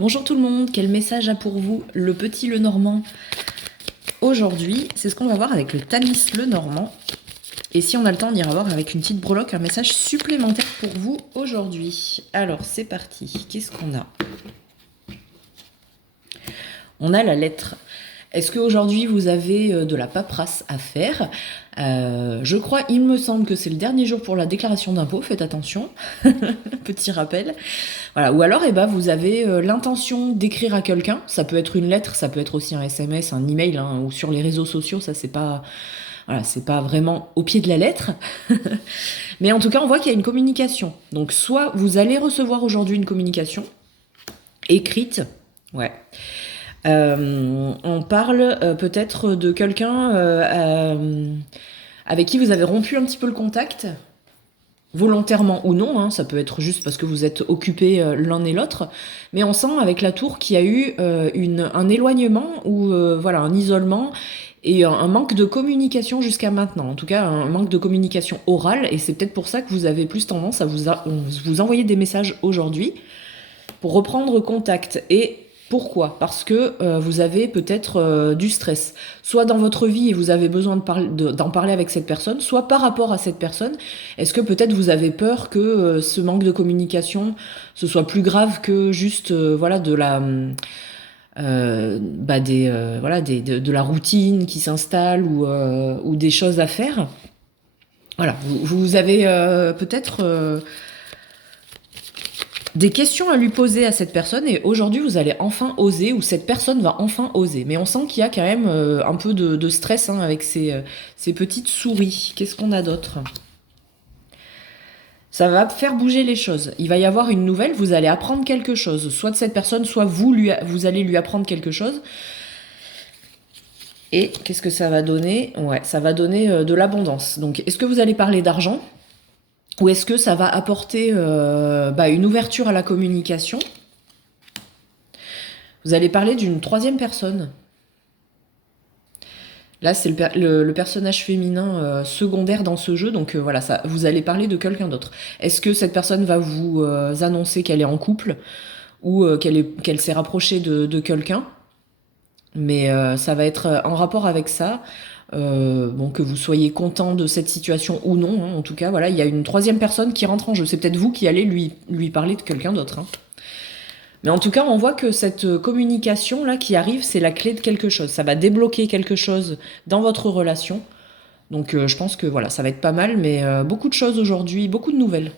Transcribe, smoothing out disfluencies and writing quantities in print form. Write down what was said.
Bonjour tout le monde, quel message a pour vous le petit Lenormand aujourd'hui? C'est ce qu'on va voir avec le Tamis Lenormand. Et si on a le temps, on ira voir avec une petite breloque un message supplémentaire pour vous aujourd'hui. Alors c'est parti, qu'est-ce qu'on a? On a la lettre. Est-ce qu'aujourd'hui vous avez de la paperasse à faire? Je crois, il me semble que c'est le dernier jour pour la déclaration d'impôt, faites attention, petit rappel. Voilà. Ou alors vous avez l'intention d'écrire à quelqu'un, ça peut être une lettre, ça peut être aussi un SMS, un email, hein, ou sur les réseaux sociaux, ça c'est pas, voilà, c'est pas vraiment au pied de la lettre. Mais en tout cas on voit qu'il y a une communication. Donc soit vous allez recevoir aujourd'hui une communication écrite, ouais. On parle peut-être de quelqu'un avec qui vous avez rompu un petit peu le contact, volontairement ou non, hein, ça peut être juste parce que vous êtes occupés l'un et l'autre, mais on sent avec la tour qu'il y a eu un éloignement ou voilà, un isolement et un manque de communication jusqu'à maintenant, en tout cas un manque de communication orale, et c'est peut-être pour ça que vous avez plus tendance à vous envoyer des messages aujourd'hui pour reprendre contact. Et pourquoi? Parce que vous avez peut-être du stress, soit dans votre vie et vous avez besoin d'en parler avec cette personne, soit par rapport à cette personne. Est-ce que peut-être vous avez peur que ce manque de communication, ce soit plus grave que juste voilà, de la... de la routine qui s'installe ou des choses à faire. Voilà, vous avez peut-être des questions à lui poser à cette personne, et aujourd'hui vous allez enfin oser, ou cette personne va enfin oser. Mais on sent qu'il y a quand même un peu de stress hein, avec ces petites souris. Qu'est-ce qu'on a d'autre? Ça va faire bouger les choses. Il va y avoir une nouvelle, vous allez apprendre quelque chose. Soit de cette personne, soit vous allez lui apprendre quelque chose. Et qu'est-ce que ça va donner? Ouais, ça va donner de l'abondance. Donc, est-ce que vous allez parler d'argent? Ou est-ce que ça va apporter une ouverture à la communication? Vous allez parler d'une troisième personne. Là, c'est le personnage féminin secondaire dans ce jeu, donc voilà, vous allez parler de quelqu'un d'autre. Est-ce que cette personne va vous annoncer qu'elle est en couple ou qu'elle s'est rapprochée de quelqu'un? Mais ça va être en rapport avec ça. Bon, que vous soyez content de cette situation ou non, hein, en tout cas, voilà, il y a une troisième personne qui rentre en jeu. C'est peut-être vous qui allez lui parler de quelqu'un d'autre. Hein. Mais en tout cas, on voit que cette communication-là qui arrive, c'est la clé de quelque chose. Ça va débloquer quelque chose dans votre relation. Donc je pense que voilà, ça va être pas mal, mais beaucoup de choses aujourd'hui, beaucoup de nouvelles.